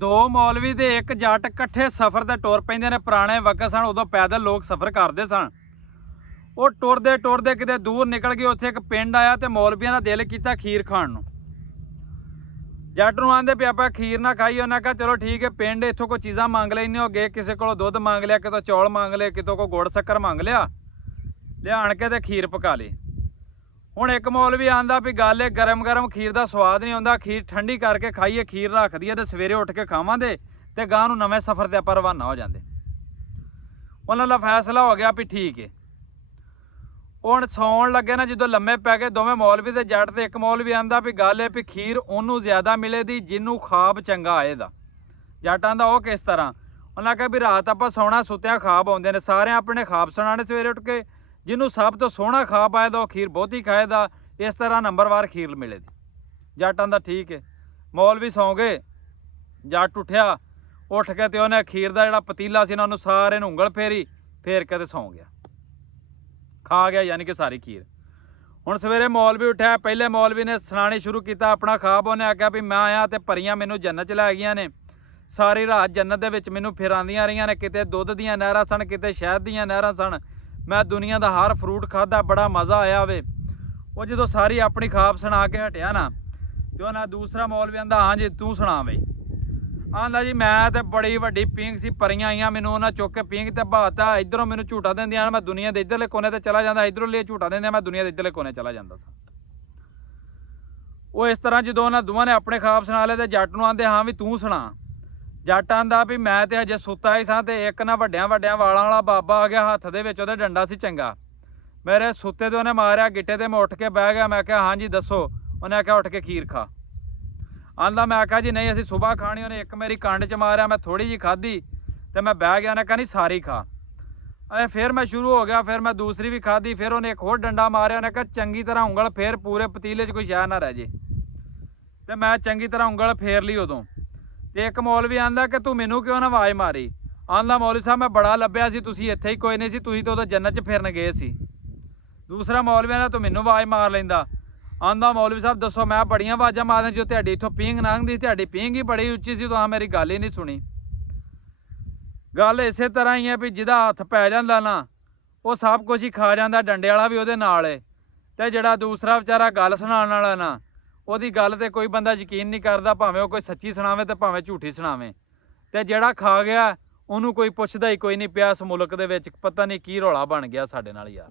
दो मौलवी ते एक जट इकट्ठे सफ़र ते टुर पैंदे ने। पुराने वक्त सन, उदों पैदल लोग सफ़र करते सन। वो टुरदे टुरदे किते दूर निकल गए, उत्थे एक पिंड आया तो मौलवियां दा दिल कीता खीर खाण नूं। जट नूं आंदे भी आपां खीर ना खाईए। उन्हें कहा चलो ठीक है, पिंड इत्थों कोई चीज़ां मंग लैने। गए किसी को दुध मंग लिया, कितों चौल मंग लिया, कितों को गुड़ शक्कर मंग लिया, लियाण के ते खीर पका ली। हुण एक मौलवी आंदा भी गल गरम गरम खीर का स्वाद नहीं आउंदा, खीर ठंडी करके खाईए। खीर रख दी ते सवेरे उठ के खावांगे ते गांह नूं नवें सफ़र ते आपां रवाना हो जांदे। उन्हां दा फैसला हो गया भी ठीक है। हुण सौण लगे ना, जो लम्मे पै गए दोवें मौलवी ते जट, ते एक मौलवी आंदा भी गल है भी खीर उन्होंने ज़्यादा मिले दी जिन्हों खाब चंगा आए दा। जट आंदा वो किस तरह? उन्हें कहा भी रात आपां सौना, सुत्तियां खाब आउंदे ने, सारे अपने खाब सुनाने सवेरे उठ के। जिन्हों सब तो सोहना खाब आए दा खीर बहुती खाए दा, इस तरह नंबरवार खीर मिले दी। जट आंदा ठीक है। मौलवी सौ गए। जट उठिया, उठ के तो उन्हें खीर का जिहड़ा पतीला सी ना उन्होंने सारे नूं उंगल फेरी, फेर के ते सौ गया, खा गया यानी कि सारी खीर। हुण सवेरे मौलवी उठ्या, पहले मौलवी ने सुनानी शुरू किया अपना खाब। उन्हें आख्या भी मैं आया तो परियां मैनूं जन्नत लै गईयां ने, सारी रात जन्नत दे विच मैनूं फिरांदियां रहीआं ने। किते दुध दीयां नहरां सन, किते शहद दीयां नहरां सन। मैं दुनिया का हर फ्रूट खादा, बड़ा मज़ा आया वे। वो जो सारी अपनी खाब सुना के हटिया ना, तो उन्हें दूसरा मौलवी आंदा हाँ जी तू सुना बई। आंदा जी मैं तो बड़ी वड्डी पींग सी, परियां आईयां मैनूं उन्हें चुक के पींग ते बहाता। इधरों मैनूं झूटा देंदियां, मैं दुनिया के इधरले कोने ते चला जांदा, इधरों लिए झूटा देंदियां, मैं दुनिया के इधरले कोने चला जांदा सा। वो इस तरह जो उन्होंने दोवां ने अपने खाब सुना ले, तो जट नूं आंदे हाँ भी तू सुना। जट आंदा भी मैं तो हजे सुता ही सां, ते एक ना वड्डियां वड्डियां वालां वाला बाबा आ गया, हत्थ दे विच उहदे डंडा सी चंगा। मेरे सुते ते उन्हें मारिया गिट्टे ते, मैं उठ के बह गया। मैं कहा हाँ जी दसो। उन्हें आख्या उठ के खीर खा। आंदा मैं आख्या जी नहीं असीं सुबह खानी। उन्हें एक मेरी कंड च मारिया, मैं थोड़ी जी खाधी तो मैं बह गया। उन्हें कहा नहीं सारी खा। फिर मैं शुरू हो गया, फिर मैं दूसरी भी खाधी, फिर उन्हें एक होर डंडा मारिया। उन्हें कहा चंगी तरह उंगल फेर, पूरे पतीले च कोई शै ना रह जे। तो मैं चंगी तरह उंगल फेर ली उदों। तो एक मौलवी आंदा कि तू मैनू क्यों ना आवाज़ मारी? आंदा मौलवी साहब मैं बड़ा लभ्या सी, तुसीं इत्थे ही कोई नहीं सी, तुसीं तो उधर जन्नत च फिरन गए सी। दूसरा मौलवी आंदा तू मैनू आवाज़ मार लैंदा। आंदा मौलवी साहब दसो मैं बड़ियां आवाज़ां मारदा, जो तुहाडी इत्थों पींग लंघदी, तुहाडी पींग ही बड़ी उच्ची सी, तुहां मेरी गल ही नहीं सुनी। गल इस तरह ही है भी जिहदा हत्थ पै जांदा ना, वो सब कुछ ही खा जांदा, डंडे वाला भी उहदे नाल है। ते जिहड़ा दूसरा बेचारा गल सुनाउण वाला ना, ਉਹਦੀ ਗੱਲ ਤੇ ਕੋਈ ਬੰਦਾ ਯਕੀਨ ਨਹੀਂ ਕਰਦਾ, ਭਾਵੇਂ ਉਹ ਕੋਈ ਸੱਚੀ ਸੁਣਾਵੇ ਤੇ ਭਾਵੇਂ ਝੂਠੀ ਸੁਣਾਵੇ। ਤੇ ਜਿਹੜਾ ਖਾ ਗਿਆ ਉਹਨੂੰ ਕੋਈ ਪੁੱਛਦਾ ਹੀ ਕੋਈ ਨਹੀਂ ਪਿਆ। ਇਸ ਮੁਲਕ ਦੇ ਵਿੱਚ ਪਤਾ ਨਹੀਂ ਕੀ ਰੌਲਾ ਬਣ ਗਿਆ ਸਾਡੇ ਨਾਲ ਯਾਰ।